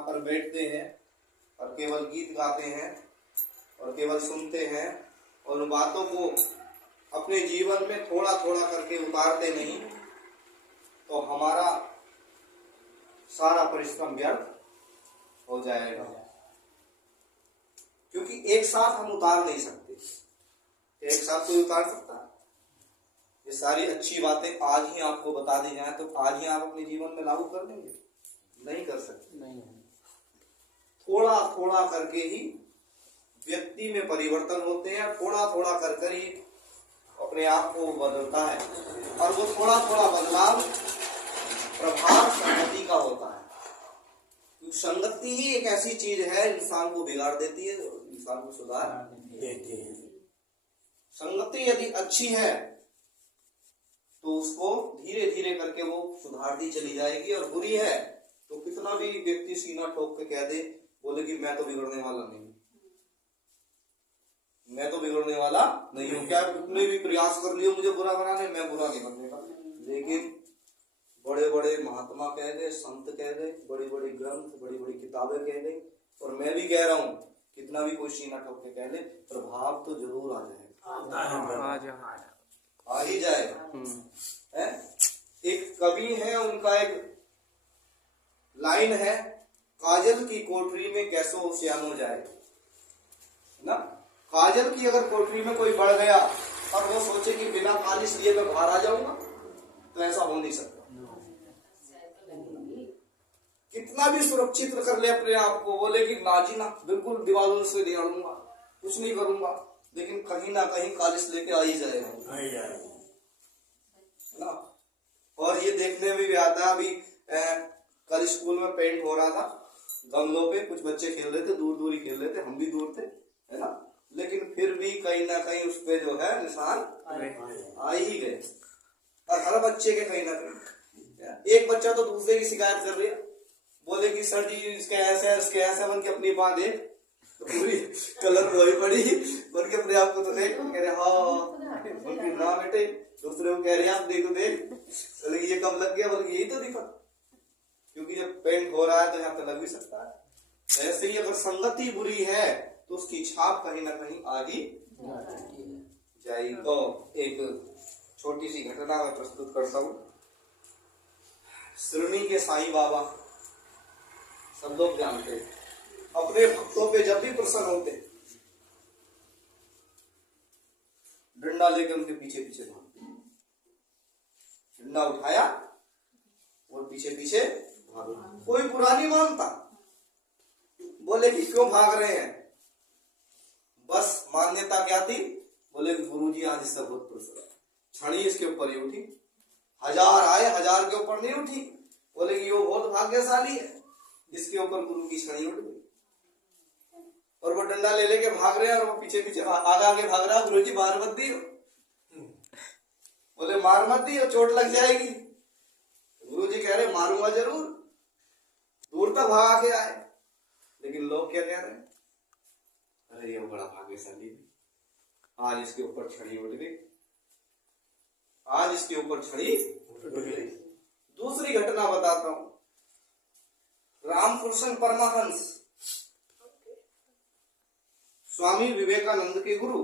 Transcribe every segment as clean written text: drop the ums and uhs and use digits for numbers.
यहाँ पर बैठते हैं और केवल गीत गाते हैं और केवल सुनते हैं और उन बातों को अपने जीवन में थोड़ा थोड़ा करके उतारते नहीं, तो हमारा सारा परिश्रम व्यर्थ हो जाएगा। क्योंकि एक साथ हम उतार नहीं सकते, एक साथ कोई उतार सकता है? ये सारी अच्छी बातें आज ही आपको बता दी जाए तो आज ही आप अपने जीवन में लागू कर लेंगे? नहीं कर सकते। नहीं। थोड़ा थोड़ा करके ही व्यक्ति में परिवर्तन होते हैं, थोड़ा थोड़ा कर कर ही अपने आप को बदलता है। और वो थोड़ा थोड़ा बदलाव प्रभाव संगति का होता है। क्योंकि संगति ही एक ऐसी चीज है इंसान को बिगाड़ देती है, इंसान को सुधार देती है। संगति यदि अच्छी है तो उसको धीरे धीरे करके वो सुधारती चली जाएगी, और बुरी है तो कितना भी व्यक्ति सीना ठोक के कह दे, बोले कि मैं तो बिगड़ने वाला नहीं, मैं तो बिगड़ने वाला नहीं हूँ, क्या कितने भी प्रयास कर लियो मुझे बुरा बनाने, मैं बुरा नहीं बनने का। लेकिन बड़े बड़े महात्मा कह गए, संत कह गए, बड़ी बड़ी ग्रंथ, बड़ी बड़ी किताबें कह गई, और मैं भी कह रहा हूँ कितना भी कोई सीना ठोक के कह ले, प्रभाव तो जरूर आ जाएगा, आ ही जाएगा। एक कवि है, उनका एक लाइन है, काजल की कोठरी में कैसो सियानो जाए ना। काजल की अगर कोठरी में कोई बढ़ गया और वो सोचे कि बिना पालिश लिए मैं बाहर आ जाऊंगा, तो ऐसा हो नहीं सकता। कितना भी सुरक्षित कर ले अपने आप को, बोले कि ना जी ना, बिल्कुल दीवारों से नहीं अड़ूंगा, कुछ नहीं करूंगा, लेकिन कहीं ना कहीं कालिश लेके आ ही जाएगा ना। और ये देखने में भी आता, अभी कल स्कूल में पेंट हो रहा था, गमलों पे कुछ बच्चे खेल रहे थे, दूर दूर ही खेल रहे थे, हम भी दूर थे, है ना, लेकिन फिर भी कहीं ना कहीं उस पे जो है निशान आ ही गए। और हर बच्चे के कहीं ना कहीं, एक बच्चा तो दूसरे की शिकायत कर रहा, बोले कि सर जी इसके ऐसे बन के अपनी बात देख, तो पूरी कलर वही पड़ी बन के अपने आप को तो देख, कह रहे हाँ ना बेटे, दूसरे को कह रहे आप देखो देख, तो ये कब लग गया, बल्कि यही तो दिखा, क्योंकि जब पेंट हो रहा है तो यहाँ पे लग भी सकता है। ऐसे ही अगर संगति बुरी है तो उसकी छाप कहीं ना कहीं आ ही जाएगी। तो एक छोटी सी घटना मैं प्रस्तुत करता हूँ। शिरडी के साईं बाबा सब लोग जानते हैं, अपने भक्तों पे जब भी प्रसन्न होते डंडा लेकर उनके पीछे पीछे भागते, डंडा उठाया और पीछे पीछे भागे। कोई बुरा नहीं मानता, बोले कि क्यों भाग रहे हैं, बस मान्यता क्या थी, बोले कि गुरुजी आज इससे बहुत प्रसन्न, छड़ी इसके ऊपर ही उठी, 1000 आए 1000 के ऊपर नहीं उठी, बोले कि वो बहुत भाग्यशाली है, इसके ऊपर गुरु की छड़ी उठ गई। और वो डंडा ले लेके भाग रहे हैं और वो पीछे पीछे आगे आगे भाग रहा है, गुरुजी मार मत दियो, बोले मार मत दियो चोट लग जाएगी। गुरुजी कह रहे मारूंगा जरूर, दूर तक भागा के आए, लेकिन लोग क्या कह रहे हैं, अरे ये बड़ा भाग्यशाली है, आज इसके ऊपर छड़ी उठ गई, आज इसके ऊपर छड़ी उठ गई। दूसरी घटना बताता हूं, रामकृष्ण परमहंस स्वामी विवेकानंद के गुरु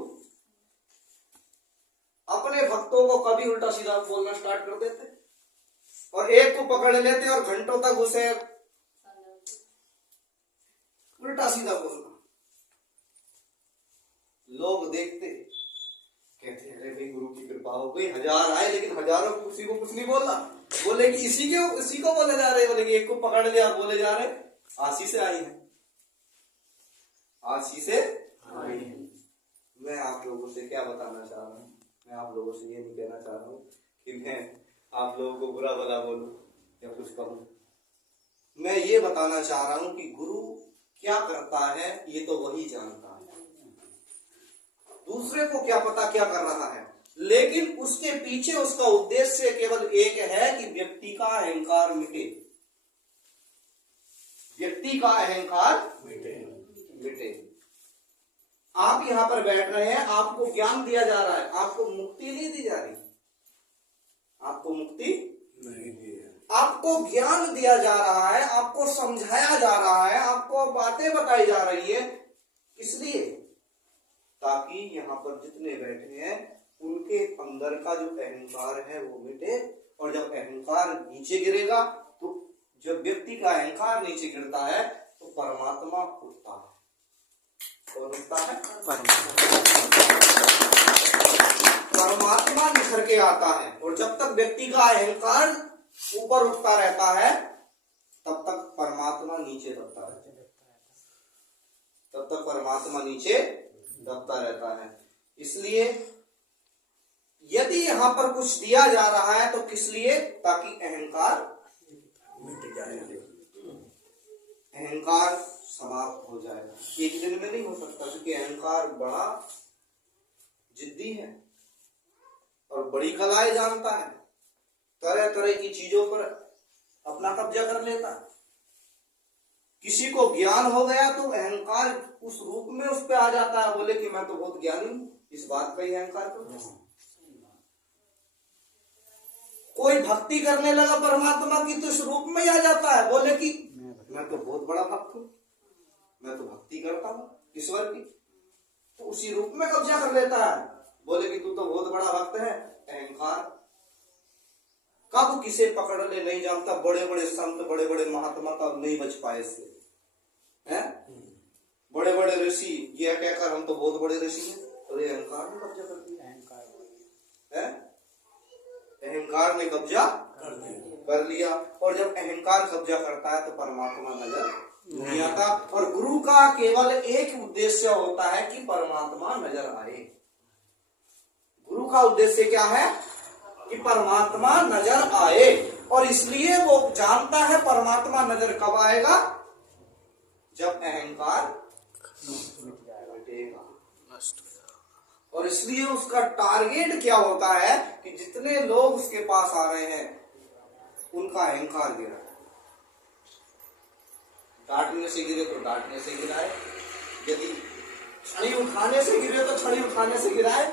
अपने भक्तों को कभी उल्टा सीधा बोलना स्टार्ट कर देते, और एक को पकड़ लेते और घंटों तक उसे उल्टा सीधा बोलना। लोग देखते, कहते अरे भाई गुरु की कृपा हो गई, 1000 आए लेकिन हजारों किसी को कुछ नहीं बोला, बोले कि इसी को बोले जा रहे, बोले कि एक को पकड़ लिया बोले जा रहे आशी से आई है, आशी से आई है। मैं आप लोगों से क्या बताना चाह रहा हूँ, मैं आप लोगों से ये नहीं कहना चाह रहा हूँ कि मैं आप लोगों को बुरा भला बोलूं या कुछ कहूं, मैं ये बताना चाह रहा हूँ कि गुरु क्या करता है ये तो वही जानता है, दूसरे को क्या पता क्या कर रहा है, लेकिन उसके पीछे उसका उद्देश्य केवल एक है कि व्यक्ति का अहंकार मिटे, व्यक्ति का अहंकार मिटे। आप यहां पर बैठ रहे हैं, आपको ज्ञान दिया जा रहा है, आपको मुक्ति नहीं दी जा रही, आपको मुक्ति नहीं दी जा रही, आपको ज्ञान दिया जा रहा है, आपको समझाया जा रहा है, आपको बातें बताई जा रही है, इसलिए ताकि यहाँ पर जितने बैठे हैं उनके अंदर का जो अहंकार है वो मिटे। और जब अहंकार नीचे गिरेगा तो जब व्यक्ति का अहंकार नीचे गिरता है तो परमात्मा उठता है। कौन उठता है? परमात्मा निखर के आता है। और जब तक व्यक्ति का अहंकार ऊपर उठता रहता है तब तक परमात्मा नीचे दबता रहता है, तब तक परमात्मा नीचे दबता रहता है। इसलिए यदि यहां पर कुछ दिया जा रहा है तो किस लिए? ताकि अहंकार मिट जाए, अहंकार समाप्त हो जाए। एक दिन में नहीं हो सकता क्योंकि अहंकार बड़ा जिद्दी है और बड़ी कलाएं जानता है, तरह तरह की चीजों पर अपना कब्जा कर लेता है। किसी को ज्ञान हो गया तो अहंकार उस रूप में उस पे आ जाता है, बोले कि मैं तो बहुत ज्ञानी हूं, इस बात का ही अहंकार करता है। कोई भक्ति करने लगा परमात्मा की तो इस रूप में ही आ जाता है, बोले कि मैं तो बहुत बड़ा भक्त हूं, मैं तो भक्ति करता हूं ईश्वर की, तो उसी रूप में कब्जा कर लेता है, बोले कि तू तो बहुत बड़ा भक्त है। अहंकार कब किसे पकड़ ले नहीं जानता। बड़े बड़े संत, बड़े बड़े महात्मा का नहीं बच पाए इससे, हैं? बड़े बड़े ऋषि ये कहकर हम तो बहुत बड़े ऋषि हैं, और ये अहंकार ने कब्जा कर दिया। अहंकार ने कब्जा कर लिया। और जब अहंकार कब्जा करता है तो परमात्मा नजर नहीं आता। और गुरु का केवल एक उद्देश्य होता है कि परमात्मा नजर आए। गुरु का उद्देश्य क्या है? कि परमात्मा नजर आए। और इसलिए वो जानता है परमात्मा नजर कब आएगा? जब अहंकार मिटेगा। और इसलिए उसका टारगेट क्या होता है कि जितने लोग उसके पास आ रहे हैं उनका अहंकार गिरा। डांटने से गिरे तो डांटने से गिराए, यदि छड़ी उठाने से गिरे तो छड़ी उठाने से गिराए,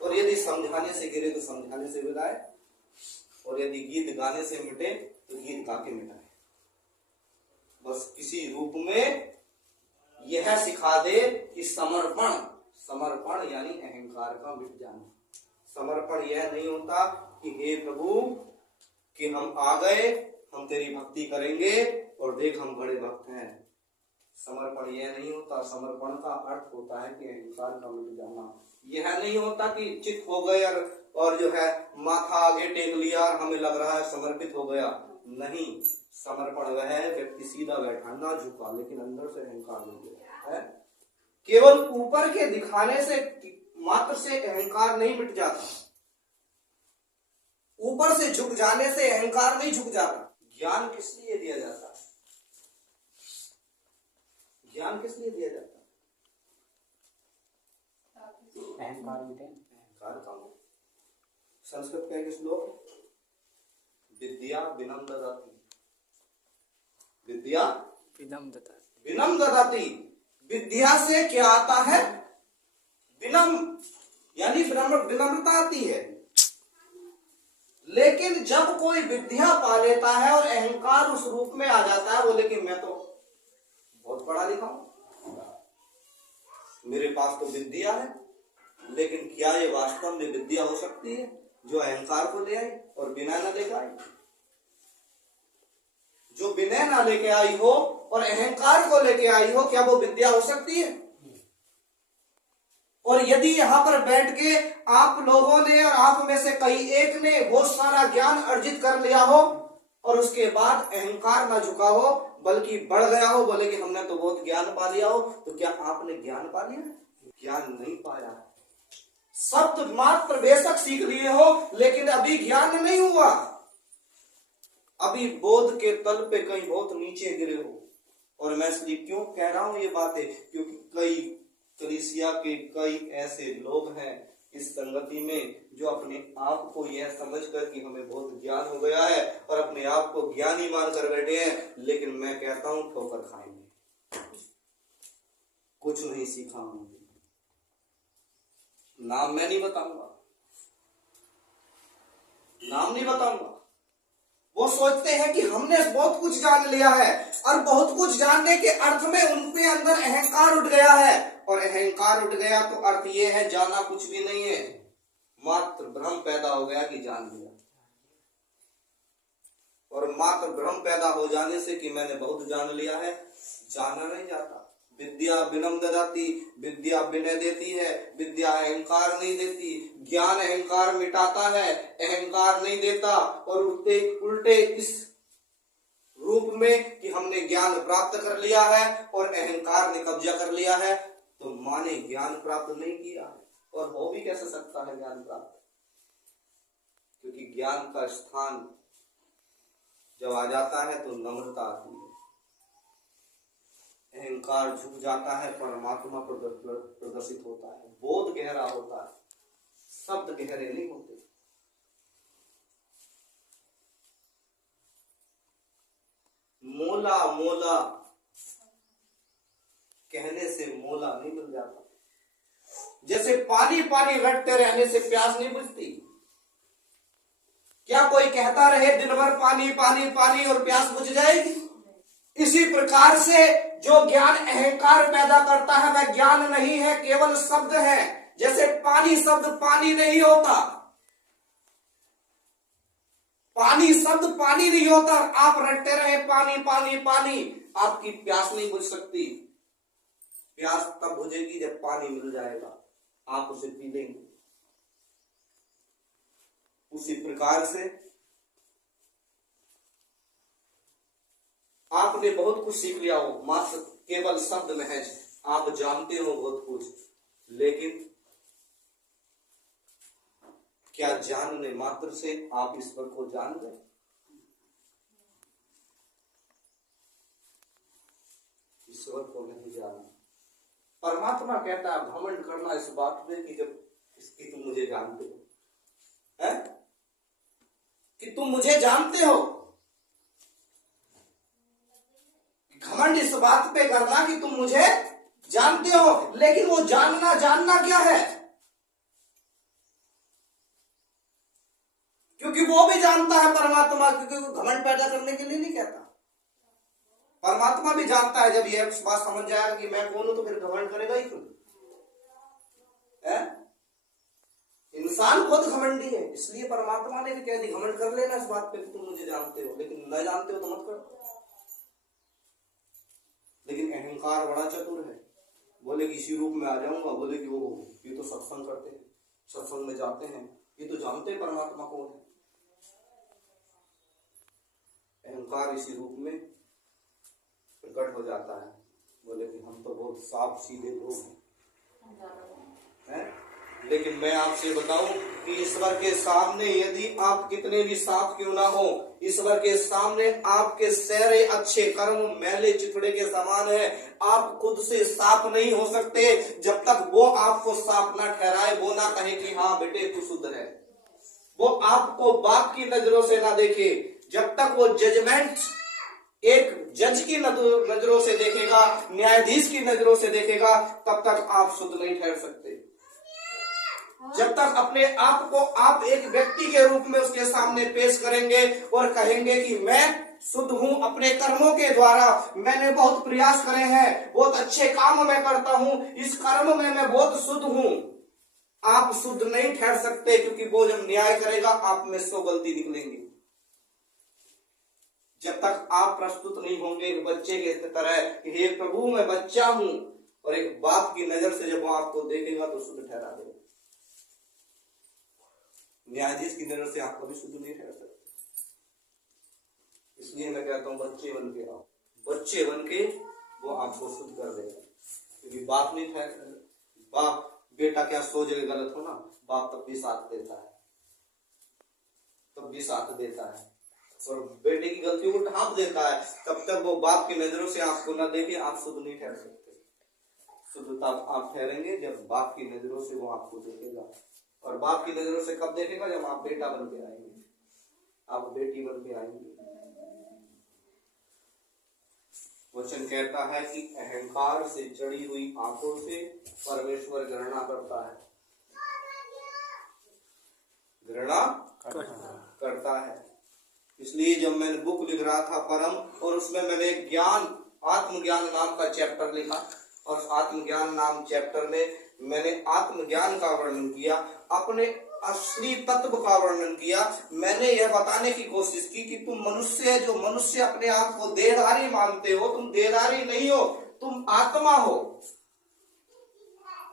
और यदि समझाने से गिरे तो समझाने से गिराए, और यदि गीत गाने से मिटे तो गीत गा के मिटाए। बस किसी रूप में यह सिखा दे कि समर्पण, समर्पण यानी अहंकार का मिट जाना। समर्पण यह नहीं होता कि हे प्रभु कि हम आ गए, हम तेरी भक्ति करेंगे और देख हम बड़े भक्त हैं। समर्पण यह नहीं होता। समर्पण का अर्थ होता है कि अहंकार का मिट जाना। यह नहीं होता कि चित हो गए और जो है माथा आगे टेक लिया और हमें लग रहा है समर्पित हो गया। नहीं, समर्पण वह है व्यक्ति सीधा बैठा ना झुका लेकिन अंदर से अहंकार नहीं है। केवल ऊपर के दिखाने से मात्र से अहंकार नहीं मिट जाता, ऊपर से झुक जाने से अहंकार नहीं झुक जाता। ज्ञान किस लिए दिया जाता है? ज्ञान किस लिए दिया जाता है? अहंकार मिटे, अहंकार कम। संस्कृत का एक श्लोक, विद्या विनम्र ददाति, विद्या विनम्र ददाति। विद्या से क्या आता है? विनम्र यानी विनम्रता आती है। लेकिन जब कोई विद्या पा लेता है और अहंकार उस रूप में आ जाता है, बोले कि मैं तो बहुत पढ़ा लिखा हूं, मेरे पास तो विद्या है, लेकिन क्या ये वास्तव में विद्या हो सकती है जो अहंकार को ले आई और विनय न लेकर आई? जो विनय ना लेके आई हो और अहंकार को लेके आई हो, क्या वो विद्या हो सकती है? और यदि यहां पर बैठ के आप लोगों ने और आप में से कई एक ने बहुत सारा ज्ञान अर्जित कर लिया हो और उसके बाद अहंकार ना झुका हो बल्कि बढ़ गया हो, बोले कि हमने तो बहुत ज्ञान पा लिया हो, तो क्या आपने ज्ञान पा लिया? ज्ञान नहीं पाया। शब्द मात्र बेशक सीख लिए हो लेकिन अभी ज्ञान नहीं हुआ, अभी बोध के तल पे कहीं बहुत नीचे गिरे हो। और मैं इसलिए क्यों कह रहा हूं ये बातें, क्योंकि कई कलीसिया के कई ऐसे लोग हैं इस संगति में जो अपने आप को यह समझकर कि हमें बहुत ज्ञान हो गया है और अपने आप को ज्ञानी मानकर बैठे हैं, लेकिन मैं कहता हूं ठोकर खाएंगे, कुछ नहीं सीखा हमने। नाम मैं नहीं बताऊंगा, नाम नहीं बताऊंगा, वो सोचते हैं कि हमने बहुत कुछ जान लिया है, और बहुत कुछ जानने के अर्थ में उनके अंदर अहंकार उठ गया है, और अहंकार उठ गया तो अर्थ ये है जाना कुछ भी नहीं है, मात्र भ्रम पैदा हो गया कि जान लिया। और मात्र भ्रम पैदा हो जाने से कि मैंने बहुत जान लिया है, जाना नहीं जाता। विद्या विनम्र ददाती, विद्या विनय देती है, विद्या अहंकार नहीं देती। ज्ञान अहंकार मिटाता है, अहंकार नहीं देता। और उल्टे इस रूप में कि हमने ज्ञान प्राप्त कर लिया है और अहंकार ने कब्जा कर लिया है, तो माने ज्ञान प्राप्त नहीं किया है। और हो भी कैसे सकता है ज्ञान प्राप्त, क्योंकि ज्ञान का स्थान जब आ जाता है तो नम्रता आती है, अहंकार झुक जाता है, परमात्मा प्रदर्शित होता है, बोध गहरा होता है, शब्द गहरे नहीं होते। मोला मोला कहने से मोला नहीं मिल जाता। जैसे पानी पानी रटते रहने से प्यास नहीं बुझती। क्या कोई कहता रहे दिन भर पानी पानी पानी और प्यास बुझ जाएगी? इसी प्रकार से जो ज्ञान अहंकार पैदा करता है वह ज्ञान नहीं है, केवल शब्द है। जैसे पानी शब्द पानी नहीं होता, पानी शब्द पानी नहीं होता, आप रटते रहे पानी पानी पानी, आपकी प्यास नहीं बुझ सकती। प्यास तब बुझेगी जब पानी मिल जाएगा, आप उसे पी लेंगे। उसी प्रकार से आपने बहुत कुछ सीख लिया हो, मात्र केवल शब्द महज आप जानते हो बहुत कुछ, लेकिन क्या जानने मात्र से आप ईश्वर को जान गए? ईश्वर को नहीं जाना। परमात्मा कहता है घमंड करना इस बात पे कि जब इसकी तुम मुझे जानते हो, है? कि तुम मुझे जानते हो। घमंड इस बात पे करना कि तुम मुझे जानते हो, लेकिन वो जानना क्या है? क्योंकि वो भी जानता है परमात्मा, क्योंकि वो घमंड पैदा करने के लिए नहीं कहता। परमात्मा भी जानता है, जब ये बात समझ जाएगा कि मैं कौन हूं तो फिर घमंड करेगा ही क्यों? इंसान खुद घमंडी है, इसलिए परमात्मा ने भी कह दी घमंड कर लेना इस बात पे कि तुम मुझे जानते हो, लेकिन न जानते हो तो मत करो। लेकिन अहंकार बड़ा चतुर है, बोले कि इसी रूप में आ जाऊंगा, बोले कि वो ये तो सत्संग करते हैं, सत्संग में जाते हैं, ये तो जानते हैं परमात्मा कौन है। अहंकार इसी रूप में प्रकट हो जाता है, बोले कि हम तो बहुत साफ सीधे लोग हैं। लेकिन मैं आपसे बताऊं कि ईश्वर के सामने यदि आप कितने भी साफ क्यों ना हो, ईश्वर के सामने आपके सारे अच्छे कर्म मैले चिथड़े के समान है। आप खुद से साफ नहीं हो सकते जब तक वो आपको साफ ना ठहराए, वो ना कहे कि हाँ बेटे तू शुद्ध है। वो आपको बाप की नजरों से ना देखे, जब तक वो जजमेंट एक जज की नजरों से देखेगा, न्यायाधीश की नजरों से देखेगा, तब तक आप शुद्ध नहीं ठहर सकते। जब तक अपने आप को आप एक व्यक्ति के रूप में उसके सामने पेश करेंगे और कहेंगे कि मैं शुद्ध हूं, अपने कर्मों के द्वारा मैंने बहुत प्रयास करे हैं, बहुत अच्छे काम मैं करता हूं, इस कर्म में मैं बहुत शुद्ध हूं, आप शुद्ध नहीं ठहर सकते। क्योंकि वो जब न्याय करेगा आप में 100 गलती निकलेंगी। जब तक आप प्रस्तुत नहीं होंगे एक बच्चे के तरह कि हे प्रभु मैं बच्चा हूं, और एक बाप की नजर से जब वो आपको देखेगा तो शुद्ध ठहरा देगा। न्यायाधीश की नजर से आप कभी शुद्ध नहीं ठहर सकते। इसलिए मैं कहता हूं बच्चे बन के आओ, बच्चे बन के वो आपको शुद्ध कर देगा। क्योंकि बाप नहीं ठहर, बाप बेटा क्या सोच रहे गलत हो ना, बाप तब भी साथ देता है, तब भी साथ देता है, और बेटे की गलतियों को ढांप देता है। तब तक वो बाप की नजरों से आपको ना देखे, आप शुद्ध नहीं ठहर सकते। शुद्धता आप ठहरेंगे जब बाप की नजरों से वो आपको देखेगा। और बाप की नजरों से कब देखेगा? जब आप बेटा बन के आएंगे, आप बेटी बन के आएंगे। वचन कहता है कि अहंकार से जड़ी हुई आंखों से परमेश्वर घृणा करता है, घृणा करता है। इसलिए जब मैंने बुक लिख रहा था परम, और उसमें मैंने ज्ञान, आत्मज्ञान नाम का चैप्टर लिखा, और आत्मज्ञान नाम चैप्टर में मैंने आत्मज्ञान का वर्णन किया, अपने असली तत्व का वर्णन किया। मैंने यह बताने की कोशिश की कि तुम मनुष्य है, जो मनुष्य अपने आप को देहधारी मानते हो, तुम देहधारी नहीं हो, तुम आत्मा हो।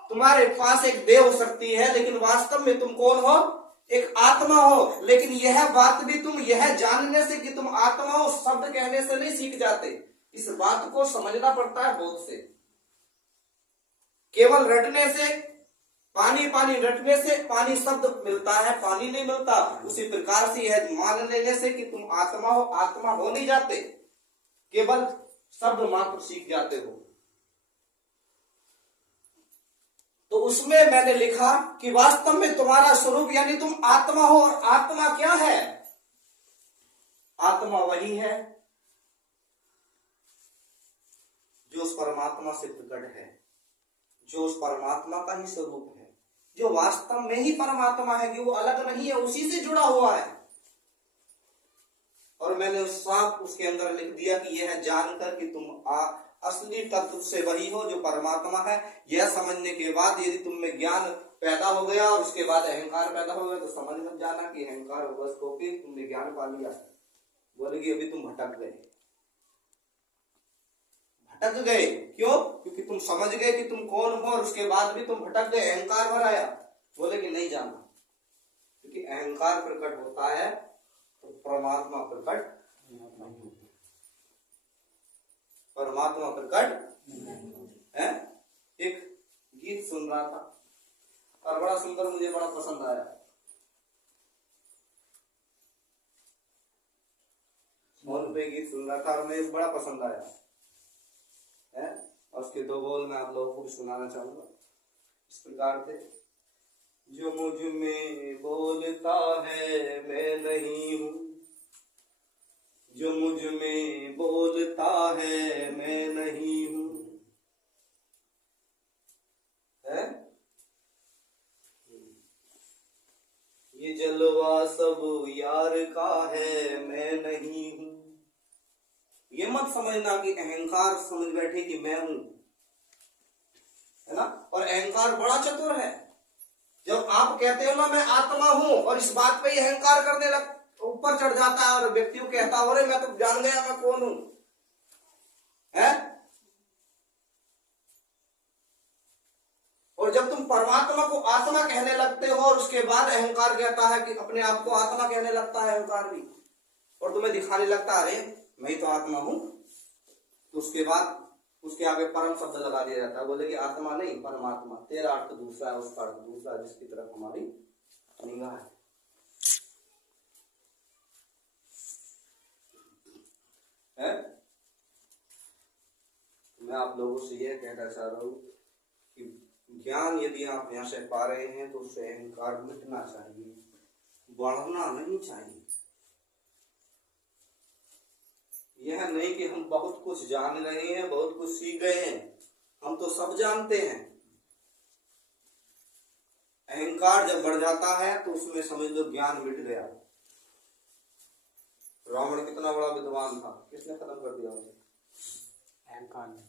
तुम्हारे पास एक देव शक्ति है, लेकिन वास्तव में तुम कौन हो? एक आत्मा हो। लेकिन यह बात भी तुम यह जानने से कि तुम आत्मा हो, शब्द कहने से नहीं सीख जाते। इस बात को समझना पड़ता है बोध से। केवल रटने से, पानी पानी रटने से पानी शब्द मिलता है, पानी नहीं मिलता। उसी प्रकार से यह मान लेने से कि तुम आत्मा हो, आत्मा हो नहीं जाते, केवल शब्द मात्र सीख जाते हो। तो उसमें मैंने लिखा कि वास्तव में तुम्हारा स्वरूप यानी तुम आत्मा हो। और आत्मा क्या है? आत्मा वही है जो उस परमात्मा से प्रकट है, जो उस परमात्मा का ही स्वरूप है, जो वास्तव में ही परमात्मा है, कि वो अलग नहीं है, उसी से जुड़ा हुआ है। और मैंने साफ उसके अंदर लिख दिया कि यह जानकर कि तुम असली तत्व से वही हो जो परमात्मा है, यह समझने के बाद यदि तुम में ज्ञान पैदा हो गया और उसके बाद अहंकार पैदा हो गया, तो समझ मत जाना कि अहंकार होगा, उसको कि तुमने ज्ञान पा लिया। बोलेगी अभी तुम भटक गए। भटक गए क्यों? क्योंकि तुम समझ गए कि तुम कौन हो, और उसके बाद भी तुम भटक गए, अहंकार भर आया। बोलेगी नहीं जाना, क्योंकि अहंकार प्रकट होता है तो परमात्मा प्रकट, परमात्मा प्रकट है। एक गीत सुन रहा था और बड़ा सुंदर, मुझे बड़ा पसंद आया। फोन पे गीत सुन रहा था और मुझे बड़ा पसंद आया है, और उसके दो बोल मैं आप लोगों को भी सुनाना चाहूंगा। इस प्रकार थे, जो मुझ में बोलता है मैं नहीं हूं, जो मुझ में बोलता है मैं नहीं हूं, है ये जलवा सब यार का है मैं नहीं हूं। ये मत समझना कि अहंकार समझ बैठे कि मैं हूं, है ना। और अहंकार बड़ा चतुर है। जब आप कहते हो ना मैं आत्मा हूं, और इस बात पे ही अहंकार करने लग ऊपर चढ़ जाता है, और व्यक्ति को कहता हो अरे मैं तो जान गया मैं कौन हूं, है। और जब तुम परमात्मा को आत्मा कहने लगते हो, और उसके बाद अहंकार कहता है कि अपने आप को आत्मा कहने लगता है अहंकार भी, और तुम्हें दिखाने लगता है अरे मैं ही तो आत्मा हूं, तो उसके बाद उसके आगे परम शब्द लगा दिया जाता है। बोले कि आत्मा नहीं परमात्मा, तेरा अर्थ दूसरा है, उसका अर्थ दूसरा, जिसकी तरफ हमारी निगाह है। मैं आप लोगों से यह कहना चाह रहा हूं कि ज्ञान यदि आप यहां से पा रहे हैं तो उससे अहंकार मिटना चाहिए, बढ़ना नहीं चाहिए। यह नहीं कि हम बहुत कुछ जान रहे हैं, बहुत कुछ सीख गए हैं, हम तो सब जानते हैं। अहंकार जब बढ़ जाता है तो उसमें समझ लो ज्ञान मिट गया। रावण कितना बड़ा विद्वान था, किसने खत्म कर दिया उसे? अहंकार में।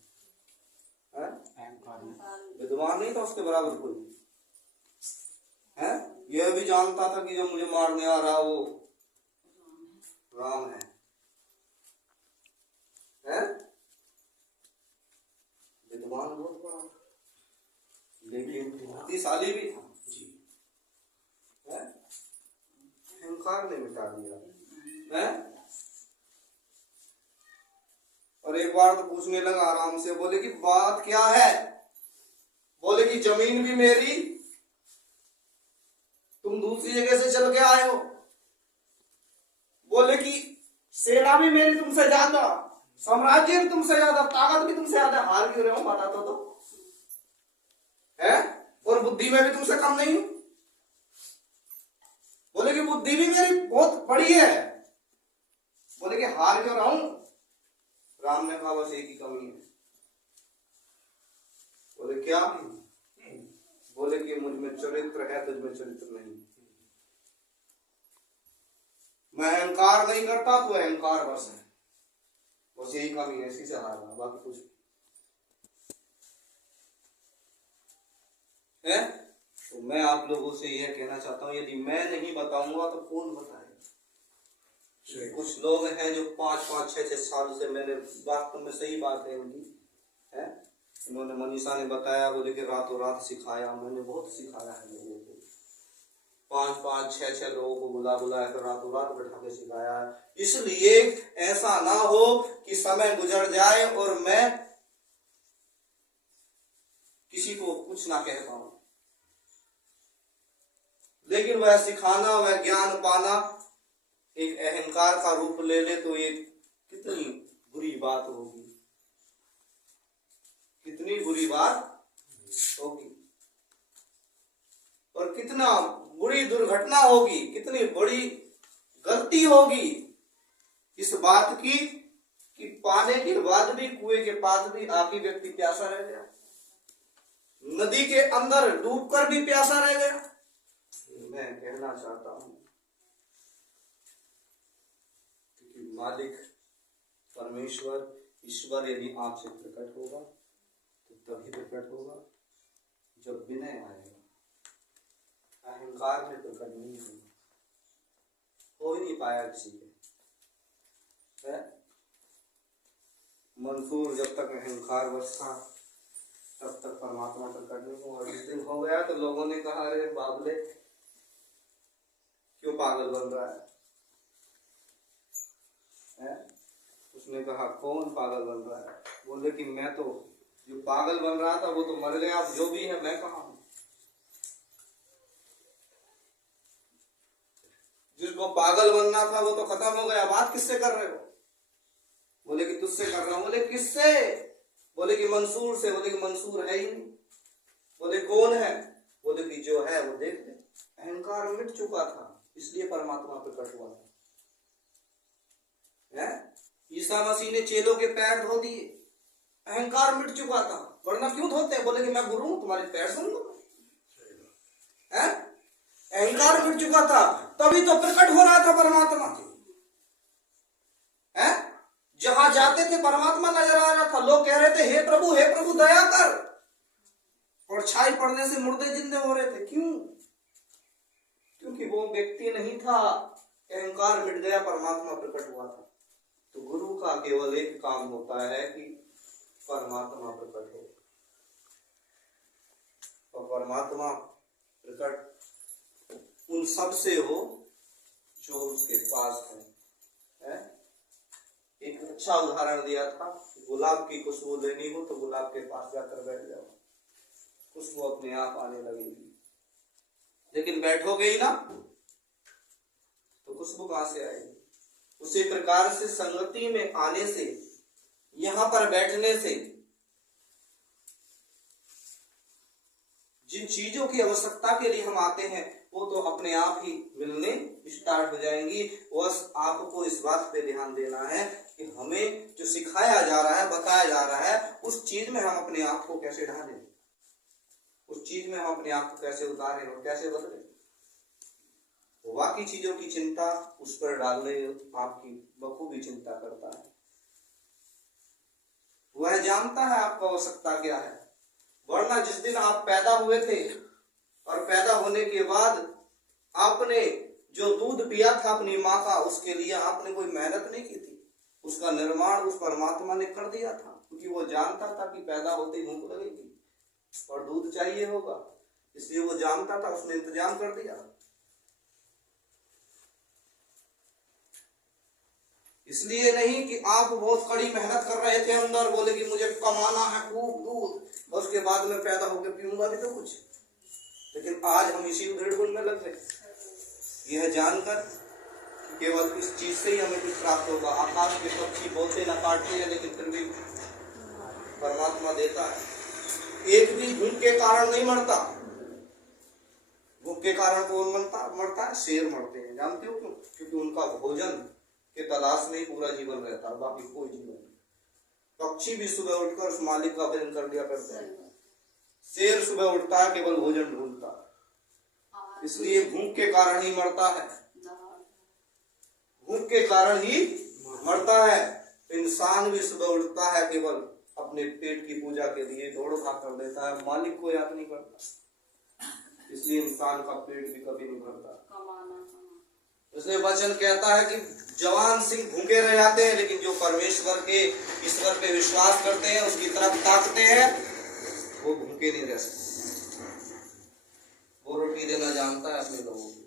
विद्वान नहीं था उसके बराबर कोई, है। यह भी जानता था कि जो मुझे मारने आ रहा वो राम है, विद्वान बहुत बड़ा, लेकिन बुद्धिशाली भी था जी, है। अहंकार ने मिटा दिया, है। और एक बार तो पूछने लगा आराम से, बोले कि बात क्या है? बोले कि जमीन भी मेरी, तुम दूसरी जगह से चल के आए हो। बोले कि सेना भी मेरी तुमसे ज्यादा, साम्राज्य भी तुमसे ज्यादा, ताकत भी तुमसे ज्यादा, हार क्यों रहे हो बता तो है। और बुद्धि में भी तुमसे कम नहीं हूं। बोले कि बुद्धि भी मेरी बहुत बड़ी है। बोले कि हार क्यों रहा हूं? राम ने कहा बस एक ही कमी है। बोले क्या? बोले कि मुझ में चरित्र है, तुझ में चरित्र नहीं। मैं अहंकार नहीं करता तो अहंकार बस है, बस यही कमी है, इसी से हार रहा, बाकी कुछ है। तो मैं आप लोगों से यह कहना चाहता हूँ, यदि मैं नहीं बताऊंगा तो कौन बताएगा। कुछ लोग हैं जो 5-5, 6-6 साल से, मैंने वास्तव में सही बात है उनकी है, इन्होंने मनीषा ने बताया, बोले कि रातों रात सिखाया, मैंने बहुत सिखाया है लोगों को, 5-5, 6-6 लोगों को बुला कर रातों रात बैठा के सिखाया है। इसलिए ऐसा ना हो कि समय गुजर जाए और मैं किसी को कुछ ना कह पाऊं। लेकिन वह सिखाना, वह ज्ञान पाना एक अहंकार का रूप ले ले तो ये कितनी बुरी बात होगी, कितनी बुरी बात होगी, और कितना बुरी दुर्घटना होगी, कितनी बड़ी गलती होगी इस बात की कि पाने के बाद भी, कुएं के पास भी आके व्यक्ति प्यासा रह गया, नदी के अंदर डूबकर भी प्यासा रह गया। मैं कहना चाहता हूं कि मालिक परमेश्वर ईश्वर यदि आपसे प्रकट होगा तो तभी प्रकट होगा जब विनय आएगा, अहंकार में प्रकट नहीं होगा, हो ही नहीं पाया किसी के। मंसूर जब तक अहंकार वश था तब तक परमात्मा प्रकट नहीं हुआ, जिस दिन हो गया तो लोगों ने कहा, अरे बाबले क्यों पागल बन रहा है? उसने कहा, कौन पागल बन रहा है? बोले कि मैं तो, जो पागल बन रहा था वो तो मर गया, अब जो भी है मैं कहाँ हूं? जिसको पागल बनना था वो तो खत्म हो गया, बात किससे कर रहे हो? बोले कि तुझसे कर रहा हूं। बोले किससे? बोले कि मंसूर से। बोले कि मंसूर है ही नहीं। बोले कौन है? बोले कि जो है वो देख ले। अहंकार मिट चुका था, इसलिए परमात्मा प्रकट हुआ था। ईसा मसीह ने चेलों के पैर धो दिए, अहंकार मिट चुका था, वरना क्यों धोते हैं? बोले कि मैं गुरु हूं, तुम्हारे पैर सुन लो। अहंकार मिट चुका था, तभी तो प्रकट हो रहा था परमात्मा। जहां जाते थे परमात्मा नजर आ रहा था, लोग कह रहे थे हे प्रभु दया कर, परछाई पड़ने से मुर्दे जिंदे हो रहे थे। क्यों? क्योंकि वो व्यक्ति नहीं था, अहंकार मिट गया, परमात्मा प्रकट हुआ था। तो गुरु का केवल एक काम होता है कि परमात्मा प्रकट हो, और परमात्मा प्रकट उन सब से हो जो उसके पास है। एक अच्छा उदाहरण दिया था, गुलाब की खुशबू लेनी हो तो गुलाब के पास जाकर बैठ जाओ, खुशबू अपने आप आने लगेगी। लेकिन बैठोगे ही ना तो खुशबू कहां से आएगी? उसी प्रकार से संगति में आने से, यहां पर बैठने से जिन चीजों की आवश्यकता के लिए हम आते हैं वो तो अपने आप ही मिलने स्टार्ट हो जाएंगी। बस आपको इस बात पे ध्यान देना है कि हमें जो सिखाया जा रहा है, बताया जा रहा है, उस चीज में हम अपने आप को कैसे ढालें, उस चीज में हम अपने आप को कैसे उतारें और कैसे बदलें। बाकी चीजों की चिंता उस पर डालने आपकी बखूबी चिंता करता है। वह जानता है आपका आवश्यकता क्या है। वरना जिस दिन आप पैदा हुए थे और पैदा होने के बाद आपने जो दूध पिया था अपनी माँ का, उसके लिए आपने कोई मेहनत नहीं की थी, उसका निर्माण उस परमात्मा ने कर दिया था, क्योंकि वो जानता था कि पैदा होते ही भूख लगेगी और दूध चाहिए होगा, इसलिए वो जानता था, उसने इंतजाम कर दिया। इसलिए नहीं कि आप बहुत कड़ी मेहनत कर रहे थे अंदर, बोले कि मुझे कमाना है खूब दूध और उसके बाद में पैदा होकर पीऊंगा भी तो कुछ। लेकिन आज हम इसी उधेड़-बुन में लग गए, यह जानकर केवल इस चीज से ही हमें कुछ प्राप्त होगा। आकाश के पक्षी बोलते न काटते हैं, लेकिन फिर भी परमात्मा देता है। एक भी भूख के कारण नहीं मरता। भूख के कारण कौन मरता है? शेर मरते हैं। जानते हो क्यों? क्योंकि उनका भोजन के तलाश में ही पूरा जीवन रहता है, बाकी कोई जीवन नहीं। पक्षी भी सुबह उठकर उस मालिक का भजन कर दिया करते हैं। शेर सुबह उठता है, केवल भोजन ढूंढता है, इसलिए भूख के कारण ही मरता है। भूख के कारण ही मरता है। इंसान भी सुबह उठता है केवल अपने पेट की पूजा के लिए, दौड़ भाग कर देता है, मालिक को याद नहीं करता। इसलिए इंसान का पेट भी कभी नहीं भरता। इसलिए वचन कहता है कि जवान सिंह भूखे रह जाते हैं, लेकिन जो परमेश्वर के ईश्वर पे विश्वास करते हैं, उसकी तरफ ताकते हैं, वो भूखे नहीं रह सकते। वो रोटी देना जानता है अपने लोगों को।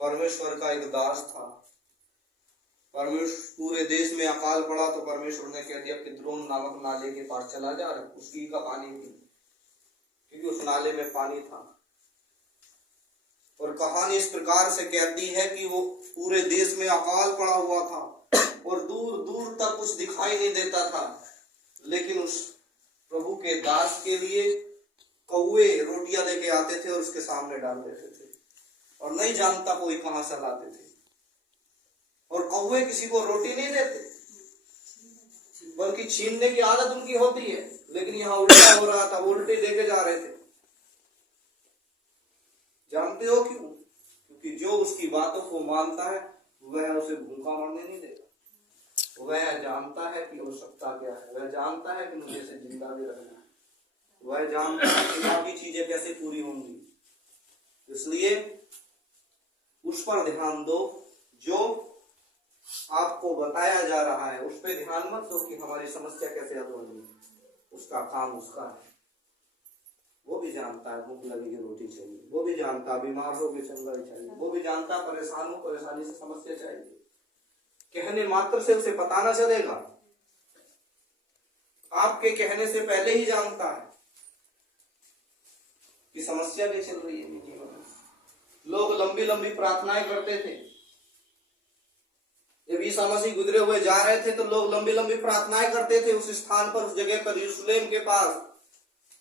परमेश्वर का एक दास था, परमेश्वर पूरे देश में अकाल पड़ा तो परमेश्वर ने कह दिया कि द्रोण नामक नाले के पास चला जा, उसकी का पानी पी, क्योंकि उस नाले में पानी था। और कहानी इस प्रकार से कहती है कि वो पूरे देश में अकाल पड़ा हुआ था और दूर दूर तक कुछ दिखाई नहीं देता था, लेकिन उस प्रभु के दास के लिए कौवे रोटियां लेके आते थे और उसके सामने डाल देते थे, और नहीं जानता कोई कहां से लाते थे। और कौवे किसी को रोटी नहीं देते, बल्कि छीनने की आदत उनकी होती है, लेकिन यहाँ उल्टा हो रहा था, वो उल्टे देके जा रहे थे। जानते हो क्यों? क्योंकि जो उसकी बातों को मानता है वह उसे भूखा मरने नहीं देगा। वह जानता है कि आवश्यकता क्या है, वह जानता है कि मुझे इसे जिंदा भी रखना है, वह जानता है कि बाकी चीजें कैसे पूरी होंगी। इसलिए उस पर ध्यान दो, जो आपको बताया जा रहा है उस पर ध्यान मत दो कि हमारी समस्या कैसे हल होगी। उसका काम उसका है, वो भी जानता है भूख लगी रोटी चाहिए, वो भी जानता बीमार हो चंगा चाहिए, वो भी जानता परेशान हो परेशानी से समस्या चाहिए। कहने मात्र से उसे पता ना चलेगा, आपके कहने से पहले ही जानता है कि समस्या भी चल रही है जीवन में। लोग लंबी लंबी प्रार्थनाएं करते थे, जब ईसा मसीह गुजरे हुए जा रहे थे तो लोग लंबी लंबी प्रार्थनाएं करते थे उस स्थान पर, उस जगह पर, यरूशलेम के पास।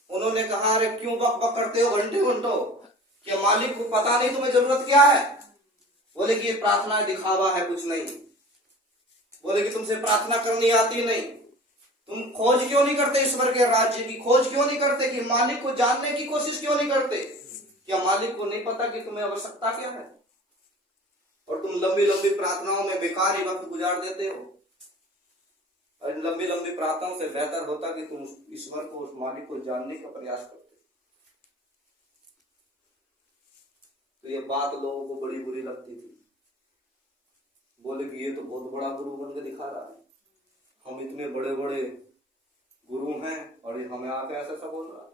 उन्होंने कहा, अरे क्यों बक बक करते हो घंटे घंटों, क्या मालिक को पता नहीं तुम्हें जरूरत क्या है? बोले कि ये प्रार्थना दिखावा है, कुछ नहीं। बोले कि तुमसे प्रार्थना करनी आती नहीं, तुम खोज क्यों नहीं करते ईश्वर के राज्य की, खोज क्यों नहीं करते कि मालिक को जानने की कोशिश क्यों नहीं करते? क्या मालिक को नहीं पता कि तुम्हें आवश्यकता क्या है? और तुम लंबी लंबी प्रार्थनाओं में बेकार ही वक्त गुजार देते हो। और लंबी लंबी प्रार्थनाओं से बेहतर होता कि तुम ईश्वर को, उस मालिक को जानने का प्रयास करते। तो ये बात लोगों को बड़ी बुरी लगती थी। बोले कि ये तो बहुत बड़ा गुरु बन के दिखा रहा है, हम इतने बड़े बड़े गुरु हैं और ये हमें आके ऐसा सब बोल रहा है।